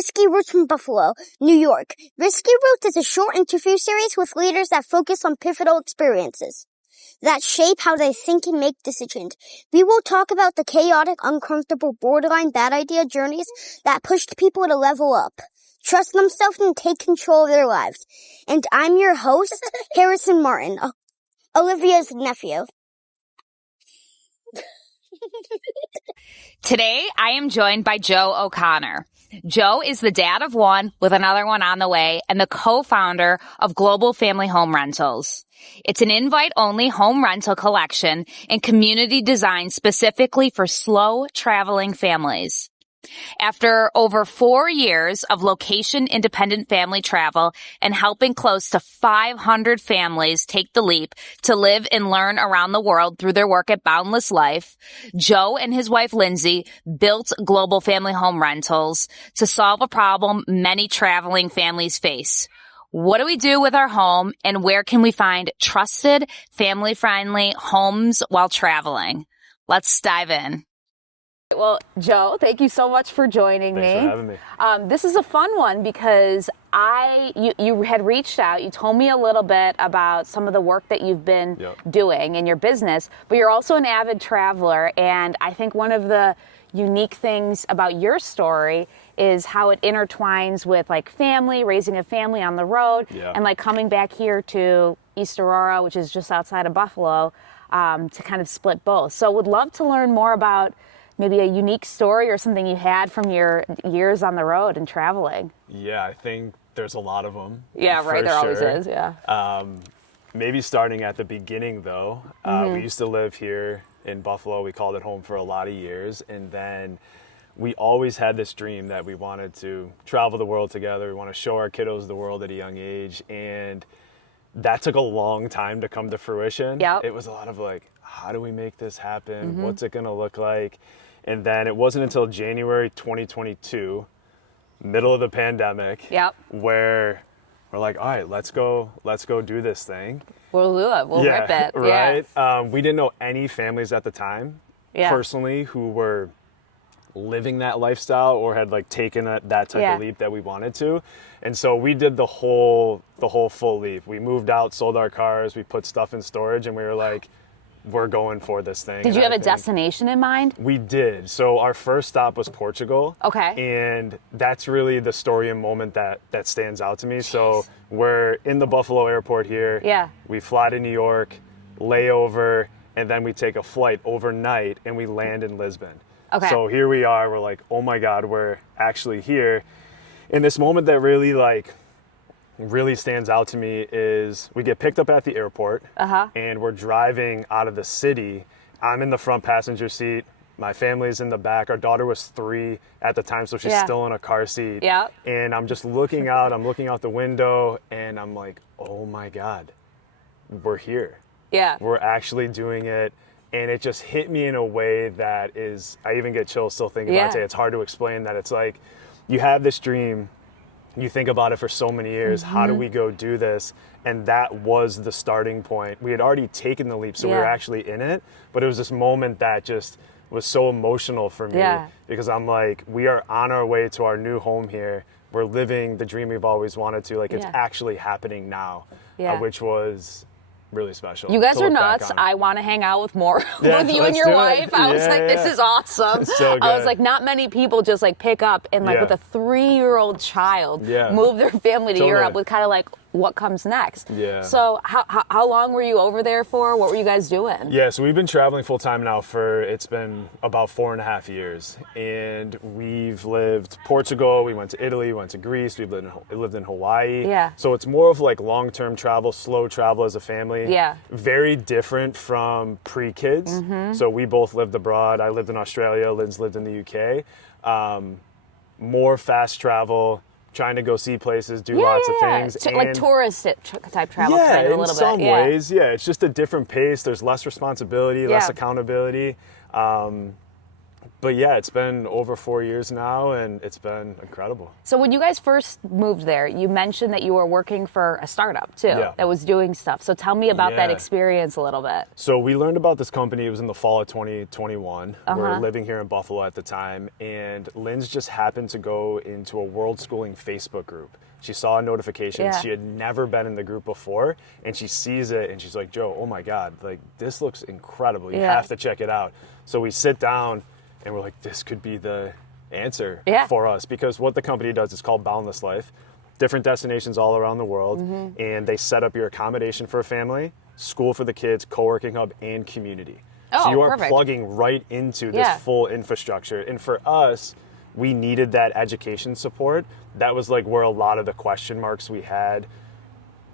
Risky Roots from Buffalo, New York. Risky Roots is a short interview series with leaders that focus on pivotal experiences that shape how they think and make decisions. We will talk about the chaotic, uncomfortable, borderline bad idea journeys that pushed people to level up, trust themselves, and take control of their lives. And I'm your host, Harrison Martin, Olivia's nephew. Today, I am joined by Joe O'Connor. Joe is the dad of one with another one on the way and the co-founder of Global Family Home Rentals. It's an invite-only home rental collection and community designed specifically for slow traveling families. After over 4 years of location-independent family travel and helping close to 500 families take the leap to live and learn around the world through their work at Boundless Life, Joe and his wife Lindsay built Global Family Home Rentals to solve a problem many traveling families face. What do we do with our home, and where can we find trusted, family-friendly homes while traveling? Let's dive in. Well, Joe, thank you so much for joining me. Thanks for having me. This is a fun one because you had reached out. You told me a little bit about some of the work that you've been doing in your business, but you're also an avid traveler. And I think one of the unique things about your story is how it intertwines with like family, raising a family on the road, and like coming back here to East Aurora, which is just outside of Buffalo, to kind of split both. So would love to learn more about maybe a unique story or something you had from your years on the road and traveling. Yeah, I think there's a lot of them. Yeah, right. There always is, yeah. Maybe starting at the beginning, though. We used to live here in Buffalo. We called it home for a lot of years. And then we always had this dream that we wanted to travel the world together. We want to show our kiddos the world at a young age. And that took a long time to come to fruition. Yep. It was a lot of like, how do we make this happen? What's it going to look like? And then it wasn't until January 2022, middle of the pandemic, where we're like, all right, let's go do this thing. We'll do it. We'll rip it. Right. Yeah. We didn't know any families at the time, personally, who were living that lifestyle or had like taken that type of leap that we wanted to. And so we did the whole full leap. We moved out, sold our cars, we put stuff in storage, and we were like, we're going for this thing. Did you have a destination in mind? We did. So our first stop was Portugal. Okay. And that's really the story and moment that stands out to me. Jeez. So we're in the Buffalo airport here. Yeah. We fly to New York, layover, and then we take a flight overnight and we land in Lisbon. Okay. So here we are. We're like, oh my God, we're actually here. And this moment that really stands out to me is we get picked up at the airport and we're driving out of the city. I'm in the front passenger seat. My family's in the back. Our daughter was 3 at the time, so she's still in a car seat. Yeah. And I'm just looking out. I'm looking out the window and I'm like, oh my God, we're here. Yeah. We're actually doing it. And it just hit me in a way that is, I even get chills still thinking about it. It's hard to explain that. It's like you have this dream. You think about it for so many years. How do we go do this? And that was the starting point. We had already taken the leap, so we were actually in it. But it was this moment that just was so emotional for me because I'm like, we are on our way to our new home here. We're living the dream we've always wanted to. Like, it's actually happening now, which was really special. You guys are nuts. I want to hang out with more with you and your wife. I was like, this is awesome. So good. I was like, not many people just like pick up and like with a 3-year-old child move their family to Europe with kind of like what comes next. Yeah. So how long were you over there for? What were you guys doing? Yeah, so we've been traveling full time now it's been about 4.5 years. And we've lived Portugal, we went to Italy, we went to Greece, we've lived in Hawaii. Yeah. So it's more of like long-term travel, slow travel as a family. Yeah. Very different from pre-kids. So we both lived abroad. I lived in Australia, Lynn's lived in the UK. More fast travel, trying to go see places, do lots of things. So, like tourist type travel kind of a little bit. In some ways, it's just a different pace. There's less responsibility, less accountability. But yeah, it's been over 4 years now, and it's been incredible. So when you guys first moved there, you mentioned that you were working for a startup too, that was doing stuff. So tell me about that experience a little bit. So we learned about this company. It was in the fall of 2021. We're living here in Buffalo at the time, and Lynn's just happened to go into a World Schooling Facebook group. She saw a notification. She had never been in the group before, and she sees it, and she's like, Joe, oh my God, like this looks incredible. You have to check it out. So we sit down, and we're like, this could be the answer for us, because what the company does is called Boundless Life. Different destinations all around the world, and they set up your accommodation for a family, school for the kids, co-working hub, and community. So you are plugging right into this full infrastructure. And for us, we needed that education support. That was like where a lot of the question marks we had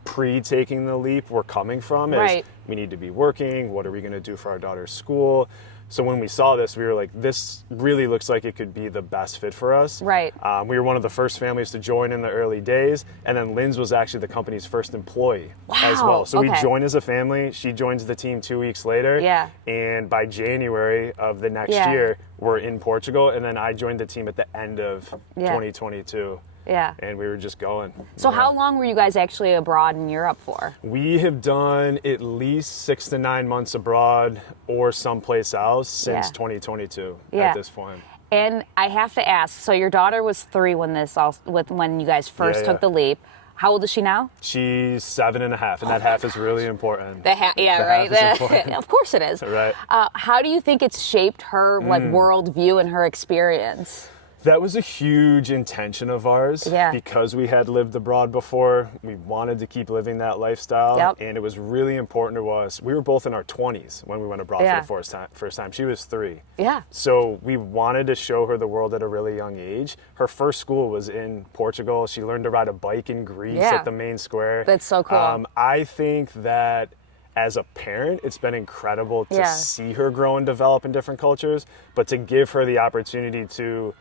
pre-taking the leap were coming from. Is we need to be working. What are we going to do for our daughter's school? So when we saw this, we were like, this really looks like it could be the best fit for us. Right. We were one of the first families to join in the early days. And then Lynn's was actually the company's first employee as well. So we joined as a family. She joins the team 2 weeks later. Yeah. And by January of the next year, we're in Portugal. And then I joined the team at the end of 2022. Yeah. And we were just going. So how long were you guys actually abroad in Europe for? We have done at least 6 to 9 months abroad or someplace else since 2022 at this point. And I have to ask, so your daughter was 3 when you guys first took the leap. How old is she now? She's 7.5, and that half is really important. Half is important. Of course it is. Right. How do you think it's shaped her worldview and her experience? That was a huge intention of ours because we had lived abroad before. We wanted to keep living that lifestyle, and it was really important to us. We were both in our 20s when we went abroad for the first time. She was 3. Yeah. So we wanted to show her the world at a really young age. Her first school was in Portugal. She learned to ride a bike in Greece at the main square. That's so cool. I think that as a parent, it's been incredible to see her grow and develop in different cultures, but to give her the opportunity to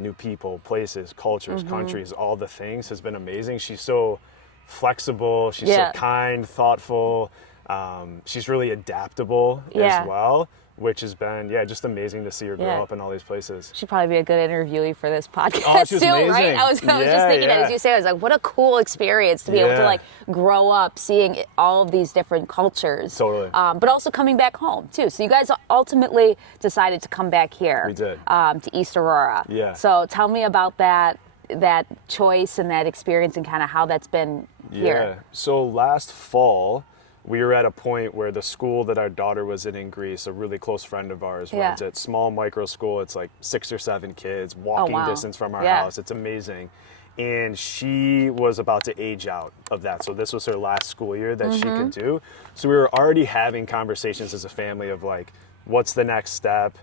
new people, places, cultures, countries, all the things has been amazing. She's so flexible. She's so kind, thoughtful. She's really adaptable as well, which has been, just amazing to see her grow up in all these places. She'd probably be a good interviewee for this podcast she's too, amazing. right? I was just thinking that as you say, I was like, what a cool experience to be able to like grow up seeing all of these different cultures. Totally. But also coming back home too. So you guys ultimately decided to come back here. We did. To East Aurora. Yeah. So tell me about that choice and that experience and kind of how that's been here. So last fall, we were at a point where the school that our daughter was in Greece, a really close friend of ours, runs it. Small micro school. It's like 6 or 7 kids, walking distance from our house. It's amazing. And she was about to age out of that. So this was her last school year that she could do. So we were already having conversations as a family of like, what's the next step?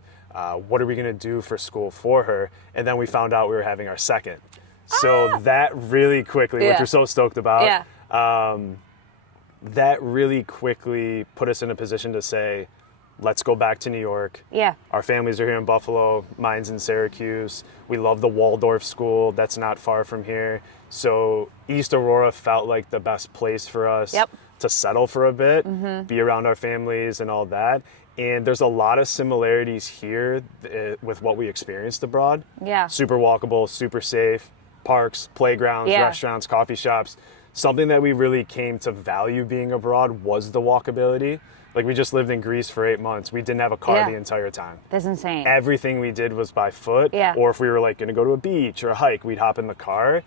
What are we going to do for school for her? And then we found out we were having our second. So that really quickly, which we're so stoked about, that really quickly put us in a position to say, let's go back to New York. Yeah. Our families are here in Buffalo. Mine's in Syracuse. We love the Waldorf school. That's not far from here. So East Aurora felt like the best place for us to settle for a bit, be around our families and all that. And there's a lot of similarities here with what we experienced abroad. Yeah. Super walkable, super safe, parks, playgrounds, restaurants, coffee shops. Something that we really came to value being abroad was the walkability. Like we just lived in Greece for 8 months. We didn't have a car the entire time. That's insane. Everything we did was by foot. Or if we were like going to go to a beach or a hike, we'd hop in the car.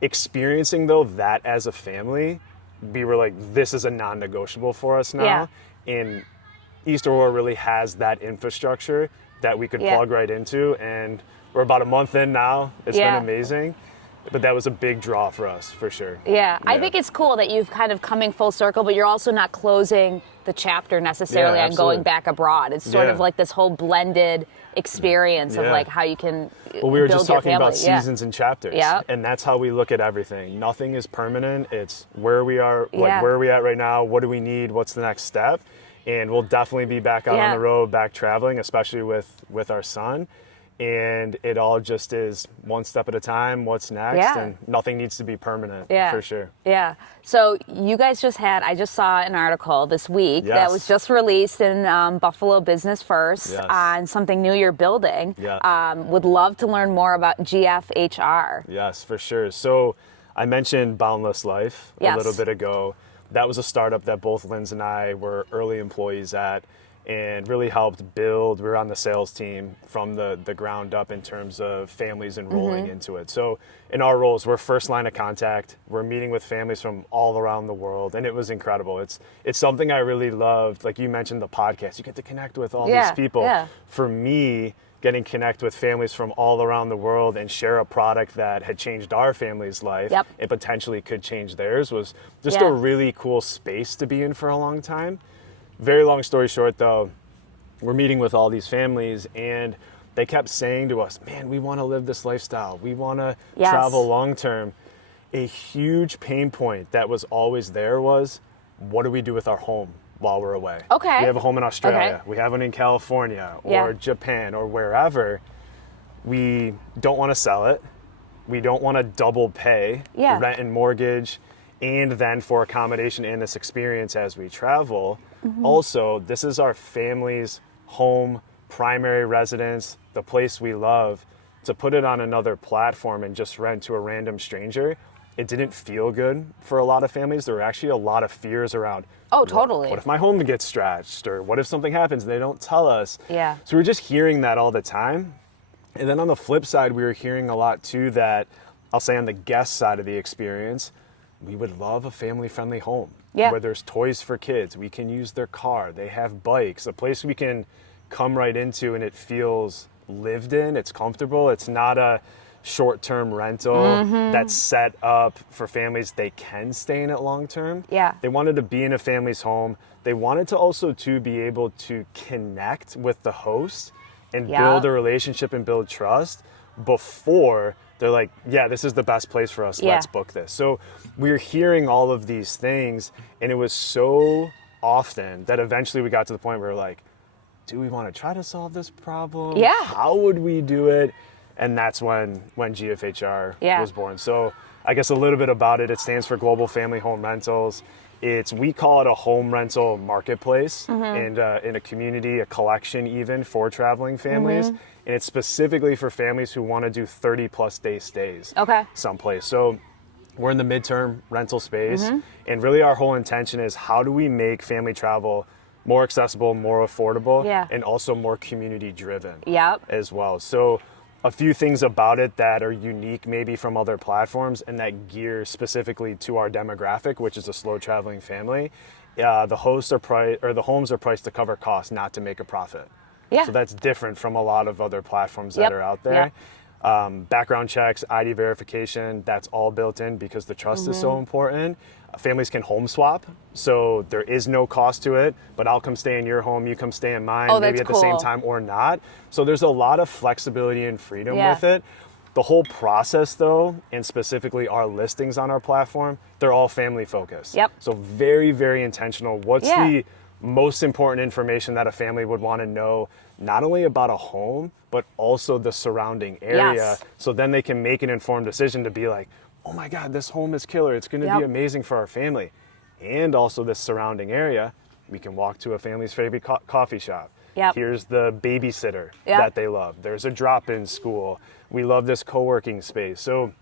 Experiencing though that as a family, we were like, this is a non-negotiable for us now. And East Aurora really has that infrastructure that we could plug right into. And we're about a month in now. It's been amazing. But that was a big draw for us, for sure. Yeah, I think it's cool that you've kind of coming full circle, but you're also not closing the chapter necessarily on going back abroad. It's sort of like this whole blended experience of like how you can we were build just talking your family. about seasons and chapters. And that's how we look at everything. Nothing is permanent. It's where we are, like where are we at right now? What do we need? What's the next step? And we'll definitely be back out on the road, back traveling, especially with our son. and it all just is one step at a time, what's next, Yeah. and nothing needs to be permanent, Yeah. for sure. Yeah. So you guys I just saw an article this week that was just released in Buffalo Business First on something new you're building. Yeah. Would love to learn more about GFHR. Yes, for sure. So I mentioned Boundless Life a little bit ago. That was a startup that both Linz and I were early employees at, and really helped build. We were on the sales team from the ground up in terms of families enrolling into it. So in our roles, we're first line of contact. We're meeting with families from all around the world, and it was incredible. It's something I really loved. Like you mentioned the podcast, you get to connect with all these people. Yeah. For me, getting connect with families from all around the world and share a product that had changed our family's life and potentially could change theirs was just a really cool space to be in for a long time. Very long story short, though, we're meeting with all these families, and they kept saying to us, man, we want to live this lifestyle. We want to travel long term. A huge pain point that was always there was, what do we do with our home while we're away? Okay. We have a home in Australia. We have one in California or Japan or wherever. We don't want to sell it. We don't want to double pay rent and mortgage, and then for accommodation and this experience as we travel. Also, this is our family's home, primary residence, the place we love. To put it on another platform and just rent to a random stranger, it didn't feel good for a lot of families. There were actually a lot of fears around, totally. what if my home gets scratched? Or what if something happens and they don't tell us? Yeah. So we're just hearing that all the time. And then on the flip side, we were hearing a lot too that, I'll say on the guest side of the experience, we would love a family-friendly home where there's toys for kids. We can use their car. They have bikes, a place we can come right into and it feels lived in. It's comfortable. It's not a short-term rental that's set up for families they can stay in it long-term. Yeah. They wanted to be in a family's home. They wanted to also to be able to connect with the host and build a relationship and build trust before they're like, yeah, this is the best place for us. Let's book this. So we're hearing all of these things, and it was so often that eventually we got to the point where we're like, do we want to try to solve this problem? Yeah. How would we do it? And that's when GFHR was born. So I guess a little bit about it. It stands for Global Family Home Rentals. We call it a home rental marketplace and in a community, a collection even for traveling families. And it's specifically for families who want to do 30 plus day stays someplace. So we're in the midterm rental space. And really our whole intention is, how do we make family travel more accessible, more affordable, and also more community driven as well. So a few things about it that are unique maybe from other platforms and that gear specifically to our demographic, which is a slow traveling family. The homes are priced to cover costs, not to make a profit. So that's different from a lot of other platforms that are out there. Background checks, ID verification, that's all built in because the trust is so important. Families can home swap, so there is no cost to it, but I'll come stay in your home, you come stay in mine, maybe at the same time or not. So there's a lot of flexibility and freedom with it. The whole process though, and specifically our listings on our platform, they're all family focused. So very, very intentional. What's the most important information that a family would want to know, not only about a home, but also the surrounding area. So then they can make an informed decision to be like, oh my God, this home is killer. It's going to be amazing for our family. And also this surrounding area, we can walk to a family's favorite coffee shop. Here's the babysitter that they love. There's a drop-in school. We love this co-working space. So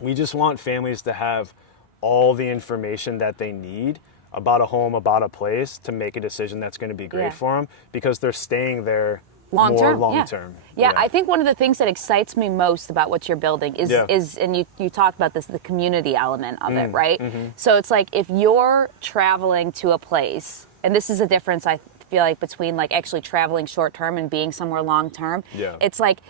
we just want families to have all the information that they need about a home, about a place, to make a decision that's going to be great for them, because they're staying there long term. I think one of the things that excites me most about what you're building is and you talked about this, the community element of it, right? So it's like, if you're traveling to a place, and this is a difference I feel like between like actually traveling short term and being somewhere long term. It's like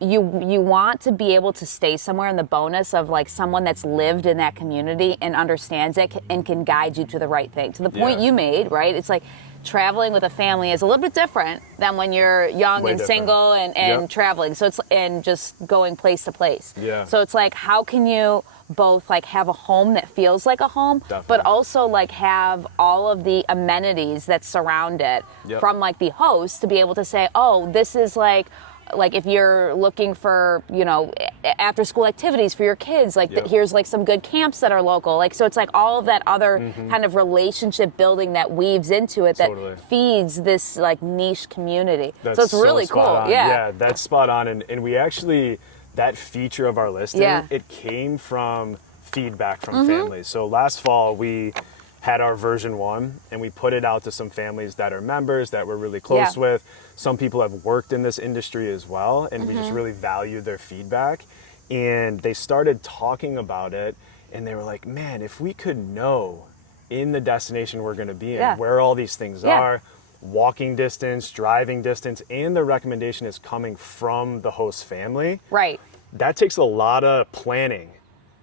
you want to be able to stay somewhere, and the bonus of like someone that's lived in that community and understands it and can guide you to the right thing. To the point you made, right? It's like traveling with a family is a little bit different than when you're young and single and traveling. So it's and just going place to place. So it's like, how can you both like have a home that feels like a home, but also like have all of the amenities that surround it from like the host to be able to say, oh, this is like like if you're looking for, you know, after school activities for your kids, like here's like some good camps that are local. Like, so it's like all of that other kind of relationship building that weaves into it that feeds this like niche community. So it's really cool. Yeah, that's spot on. And we actually, that feature of our listing, it came from feedback from families. So last fall we had our version 1 and we put it out to some families that are members that we're really close with. Some people have worked in this industry as well, and we just really value their feedback. And they started talking about it, and they were like, man, if we could know in the destination we're going to be in where all these things are, walking distance, driving distance, and the recommendation is coming from the host family. Right. That takes a lot of planning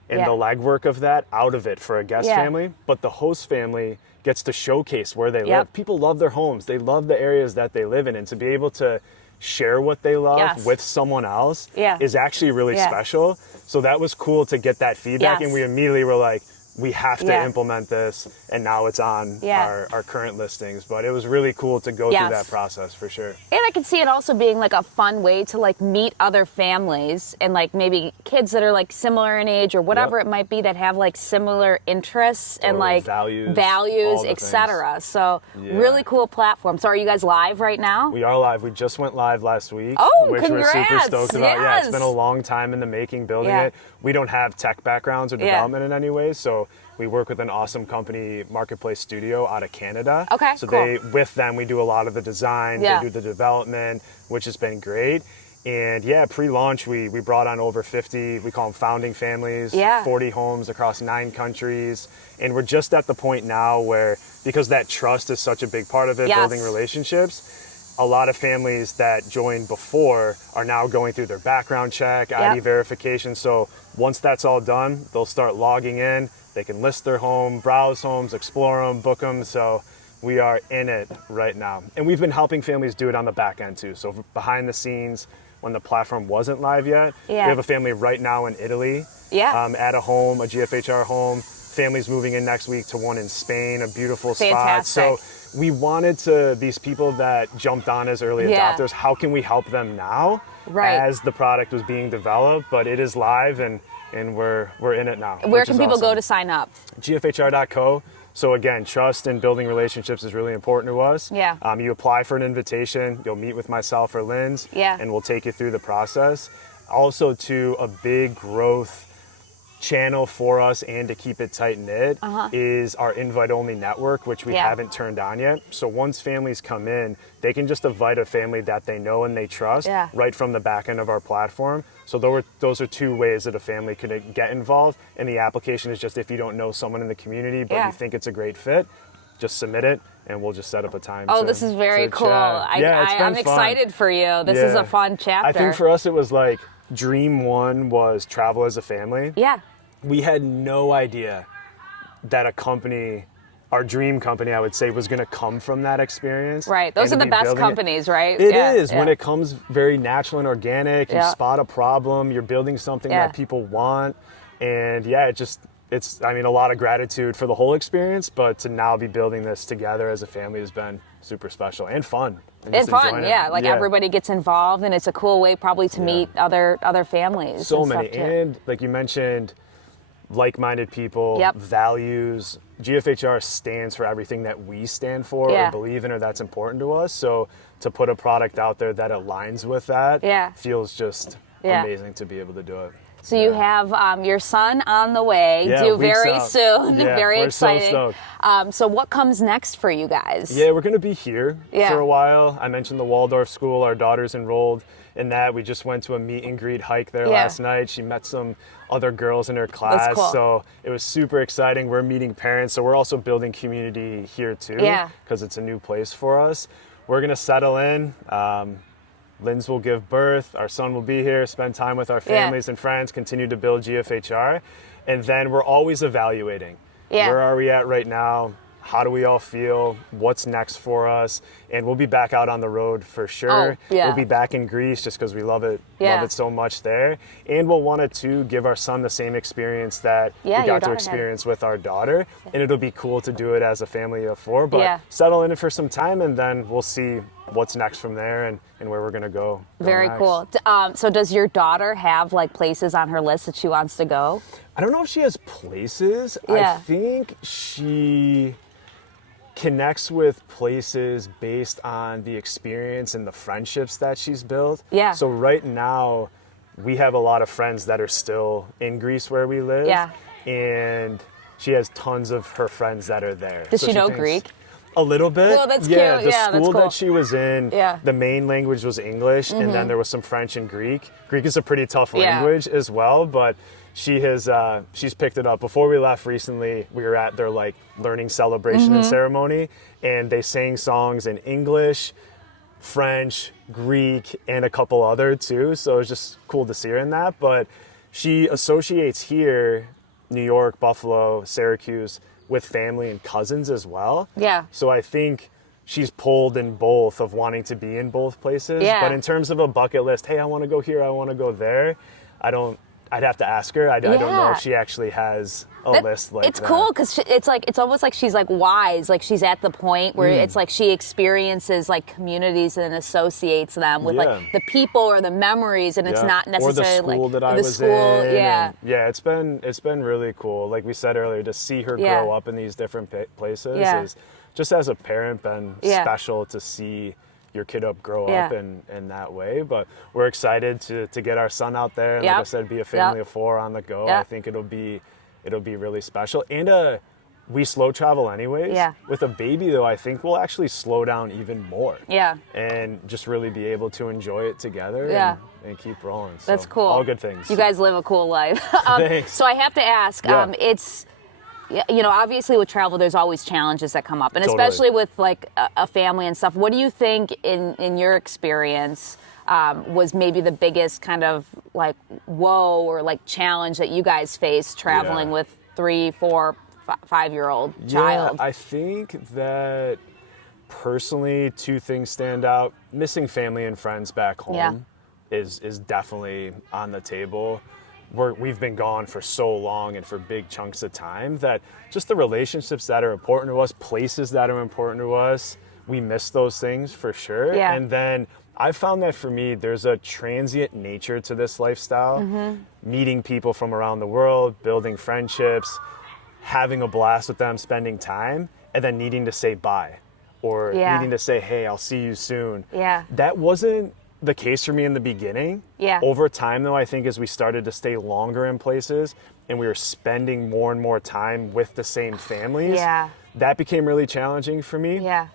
and the legwork of that out of it for a guest family, but the host family gets to showcase where they live. People love their homes. They love the areas that they live in, and to be able to share what they love with someone else is actually really special. So that was cool to get that feedback, and we immediately were like, we have to implement this, and now it's on our current listings. But it was really cool to go through that process for sure. And I can see it also being like a fun way to like meet other families and like maybe kids that are like similar in age or whatever it might be that have like similar interests and like values, etc. So really cool platform. So are you guys live right now? We are live. We just went live last week, which congrats. we're super stoked about. Yeah, it's been a long time in the making building it. We don't have tech backgrounds or development in any way, so we work with an awesome company, Marketplace Studio, out of Canada. So with them, we do a lot of the design, they do the development, which has been great. And pre-launch, we brought on over 50, we call them founding families, 40 homes across 9 countries. And we're just at the point now where, because that trust is such a big part of it, building relationships, a lot of families that joined before are now going through their background check, ID verification. So once that's all done, they'll start logging in. They can list their home, browse homes, explore them, book them. So we are in it right now. And we've been helping families do it on the back end too. So behind the scenes, when the platform wasn't live yet, we have a family right now in Italy at a home, a GFHR home. Families moving in next week to one in Spain, a beautiful spot. So we wanted to, these people that jumped on as early adopters, how can we help them now as the product was being developed? But it is live and we're in it now. Where can people go to sign up? GFHR.co. So again, trust and building relationships is really important to us. You apply for an invitation, you'll meet with myself or Linz, and we'll take you through the process. Also to a big growth channel for us and to keep it tight knit is our invite only network, which we haven't turned on yet. So once families come in, they can just invite a family that they know and they trust right from the back end of our platform. So those are 2 ways that a family could get involved. And the application is just if you don't know someone in the community, but you think it's a great fit, just submit it and we'll just set up a time. This is very cool. I'm excited for you. This is a fun chapter. I think for us it was like dream 1 was travel as a family. We had no idea that a company, our dream company, I would say, was going to come from that experience. Right. Those are the best companies, right? It is. When it comes very natural and organic, you spot a problem, you're building something that people want. And it's a lot of gratitude for the whole experience, but to now be building this together as a family has been super special and fun. And fun, everybody gets involved, and it's a cool way probably to meet other families. So many. And like you mentioned, like-minded people, values. GFHR stands for everything that we stand for or believe in or that's important to us. So to put a product out there that aligns with that feels just amazing to be able to do it. So you have your son on the way, due very soon. Very exciting. So stoked. So what comes next for you guys? We're going to be here for a while. I mentioned the Waldorf School. Our daughter's enrolled in that. We just went to a meet and greet hike there last night. She met some other girls in her class. That's cool. So it was super exciting. We're meeting parents. So we're also building community here too because it's a new place for us. We're going to settle in. Linz will give birth, our son will be here, spend time with our families and friends, continue to build GFHR. And then we're always evaluating. Where are we at right now? How do we all feel? What's next for us? And we'll be back out on the road for sure. We'll be back in Greece just because we love it so much there. And we'll want to give our son the same experience that we got to experience with our daughter. And it'll be cool to do it as a family of 4, but settle in it for some time and then we'll see what's next from there and where we're going to go. Very next. cool. So does your daughter have like places on her list that she wants to go? I don't know if she has places. Yeah. I think she connects with places based on the experience and the friendships that she's built. Yeah. So right now, we have a lot of friends that are still in Greece where we live. Yeah. And she has tons of her friends that are there. Does So she know thinks Greek? A little bit. Well, that's yeah, cute. the Yeah, that's school cool. that she was in, Yeah. the main language was English, and then there was some French and Greek. Greek is a pretty tough language as well, but she's picked it up. Before we left recently, we were at their like learning celebration and ceremony, and they sang songs in English, French, Greek, and a couple other too. So it was just cool to see her in that. But she associates here, New York, Buffalo, Syracuse, with family and cousins as well. Yeah. So I think she's pulled in both of wanting to be in both places. Yeah. But in terms of a bucket list, hey, I want to go here, I want to go there, I'd have to ask her. I don't know if she actually has a list like it's that. cool because it's almost like she's like wise, like she's at the point where it's like she experiences like communities and associates them with like the people or the memories, and it's not necessarily or the school like that I the was school. in. Yeah, It's been really cool. Like we said earlier, to see her Yeah. grow up in these different places Yeah. is just as a parent been Yeah. special to see your kid grow Yeah. up in that way. But we're excited to get our son out there and like I said, be a family of 4 on the go. I think it'll be really special. And we slow travel anyways. Yeah. With a baby though, I think we'll actually slow down even more. Yeah. And just really be able to enjoy it together Yeah. and keep rolling. So, That's cool. All good things. You guys live a cool life. Thanks. So I have to ask, Yeah. it's, you know, obviously with travel, there's always challenges that come up, and Totally. especially with like a family and stuff. What do you think in your experience was maybe the biggest kind of like whoa or like challenge that you guys faced traveling Yeah. with 3, 4, 5-year-old child? Yeah, I think that personally 2 things stand out. Missing family and friends back home is definitely on the table. We've been gone for so long and for big chunks of time that just the relationships that are important to us, places that are important to us, we miss those things for sure. Yeah. And then I found that for me, there's a transient nature to this lifestyle. Meeting people from around the world, building friendships, having a blast with them, spending time, and then needing to say bye or needing to say, hey, I'll see you soon. Yeah. That wasn't the case for me in the beginning. Yeah. Over time, though, I think as we started to stay longer in places and we were spending more and more time with the same families, that became really challenging for me. Yeah.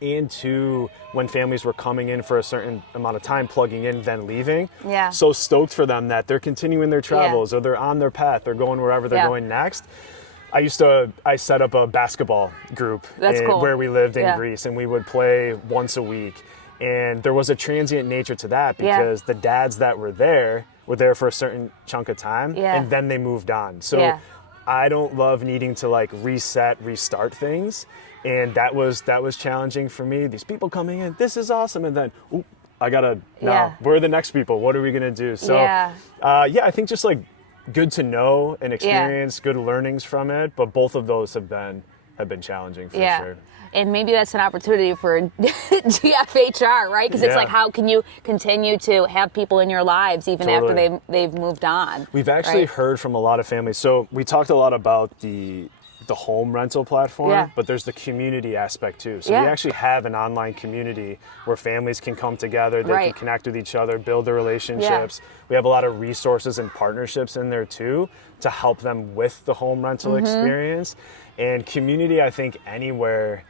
And 2, when families were coming in for a certain amount of time, plugging in, then leaving. Yeah. So stoked for them that they're continuing their travels or they're on their path, they're going wherever they're going next. I set up a basketball group where we lived in Greece, and we would play once a week. And there was a transient nature to that because the dads that were there for a certain chunk of time and then they moved on. So I don't love needing to like restart things. And that was challenging for me. These people coming in, this is awesome. And then, where are the next people? What are we going to do? So I think just like good to know and experience, good learnings from it. But both of those have been challenging for sure. And maybe that's an opportunity for GFHR, right? Because it's like, how can you continue to have people in your lives even after they've moved on? We've actually heard from a lot of families. So we talked a lot about the home rental platform, but there's the community aspect too. So we actually have an online community where families can come together, they can connect with each other, build their relationships. We have a lot of resources and partnerships in there too to help them with the home rental experience. And community, I think anywhere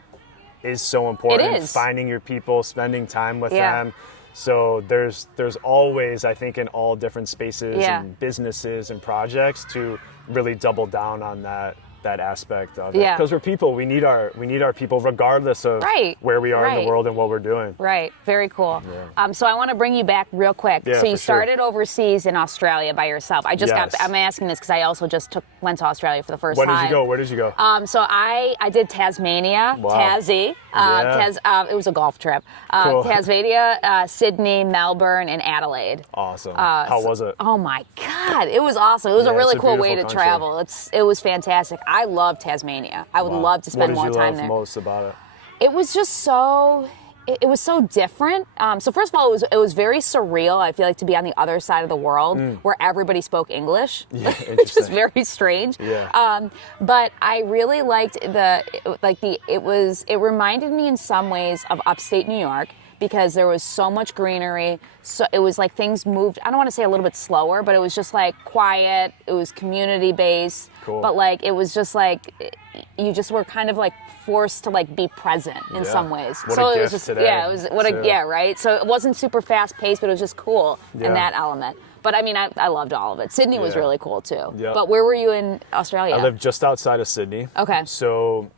is so important. It is. Finding your people, spending time with them. So there's always, I think, in all different spaces and businesses and projects to really double down on that aspect of it. Because we're people, we need our people regardless of where we are in the world and what we're doing. Right, very cool. So I want to bring you back real quick. So you started overseas in Australia by yourself. I'm asking this because I also just went to Australia for the first time. Where did you go? So I did Tasmania, Tassie. It was a golf trip. Cool. Tasmania, Sydney, Melbourne, and Adelaide. Awesome. How was it? Oh my God, it was awesome. It was a really cool way to country. travel. It was fantastic. I love Tasmania. I would love to spend more time there. What did you love most about it? It was just so it was so different. So first of all, it was very surreal. I feel like to be on the other side of the world where everybody spoke English, which is very strange. Yeah. But I really liked it reminded me in some ways of upstate New York because there was so much greenery. So it was like things moved, I don't want to say a little bit slower, but it was just like quiet. It was community based. Cool. But like, it was just like, you just were kind of like forced to like be present in some ways. What so a it gift was just, today. yeah, it was right? So it wasn't super fast paced, but it was just cool in that element. But I mean, I loved all of it. Sydney was really cool too. Yep. But where were you in Australia? I lived just outside of Sydney. Okay. So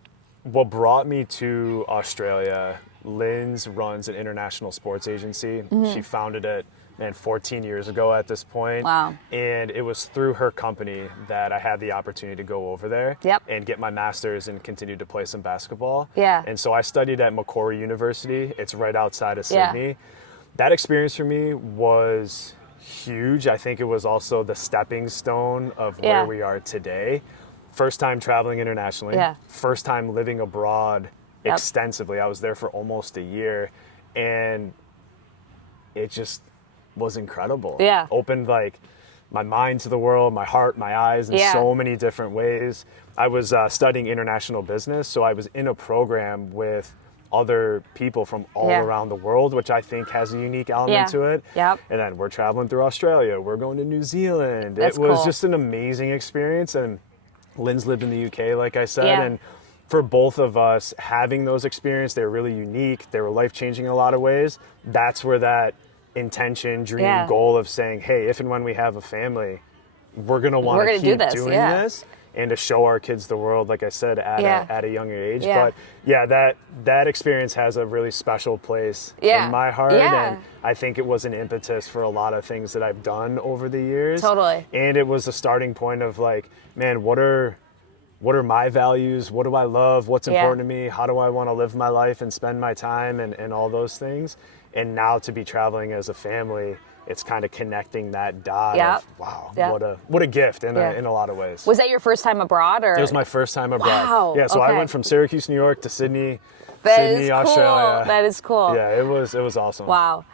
what brought me to Australia, Linz runs an international sports agency. She founded it 14 years ago at this point. Wow. And it was through her company that I had the opportunity to go over there and get my master's and continue to play some basketball. Yeah. And so I studied at Macquarie University. It's right outside of Sydney. That experience for me was huge. I think it was also the stepping stone of where we are today. First time traveling internationally. First time living abroad extensively. I was there for almost a year, and it just was incredible. Opened like my mind to the world, my heart, my eyes in so many different ways. I was studying international business, so I was in a program with other people from all around the world, which I think has a unique element to it. And then we're traveling through Australia. We're going to New Zealand. That's it was cool. just an amazing experience. And Lynn's lived in the UK, like I said, and for both of us, having those experiences, they were really unique. They were life-changing in a lot of ways. That's where that intention, dream, goal of saying, hey, if and when we have a family, we're going to want to keep doing this and to show our kids the world, like I said, at a younger age. But that experience has a really special place in my heart. And I think it was an impetus for a lot of things that I've done over the years. Totally. And it was a starting point of like, man, what are my values? What do I love? What's important to me? How do I want to live my life and spend my time and all those things? And now to be traveling as a family, it's kind of connecting that dot of, wow, what a gift in a lot of ways. Was that your first time abroad? Or? It was my first time abroad. Wow. Yeah, so I went from Syracuse, New York to Sydney, Australia. Cool. That is cool. Yeah, it was awesome. Wow.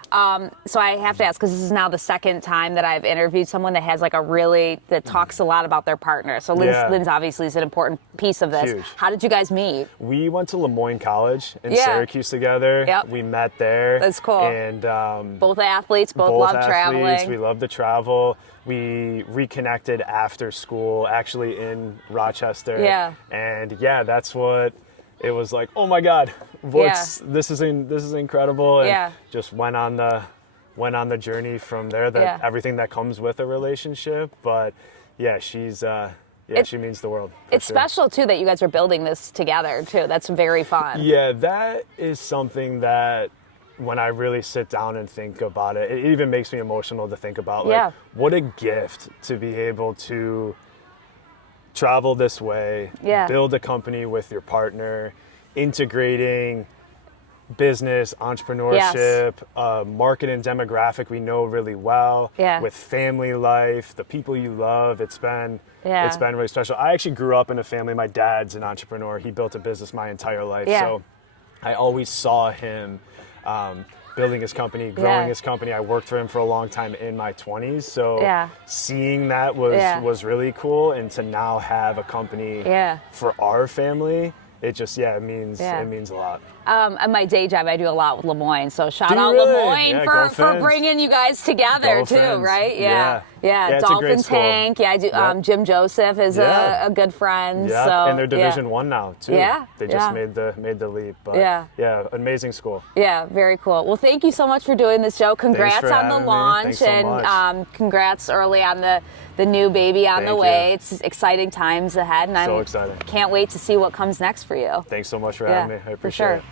So I have to ask, because this is now the second time that I've interviewed someone that has like that talks a lot about their partner. So Lynn's obviously is an important piece of this. Huge. How did you guys meet? We went to Lemoyne College in Syracuse together. We met there. That's cool. And both athletes, both love traveling. We love to travel. We reconnected after school, actually in Rochester. And that's what it was like. Oh my God, this is incredible. And just went on the journey from there. Everything that comes with a relationship. But she's she means the world. It's special too that you guys are building this together too. That's very fun. Yeah, that is something that when I really sit down and think about it, it even makes me emotional to think about. Like, what a gift to be able to travel this way, build a company with your partner, integrating business, entrepreneurship, market and demographic we know really well, with family life, the people you love. It's been really special. I actually grew up in a family. My dad's an entrepreneur. He built a business my entire life. So I always saw him building his company, growing his company. I worked for him for a long time in my 20s. So seeing that was really cool. And to now have a company for our family, it just, it means a lot. In my day job, I do a lot with Lemoyne. So shout Do you out really? Lemoyne for bringing you guys together Go too, Fins. right? Yeah, it's a Dolphin great school. Tank. I do. Jim Joseph is a good friend. Yeah, so, and they're Division 1 now too. They just made the leap. But amazing school. Yeah, very cool. Well, thank you so much for doing this, Joe. Congrats on the launch, and congrats early on the new baby on the way. It's exciting times ahead, and so excited. Can't wait to see what comes next for you. Thanks so much for having me. I appreciate it.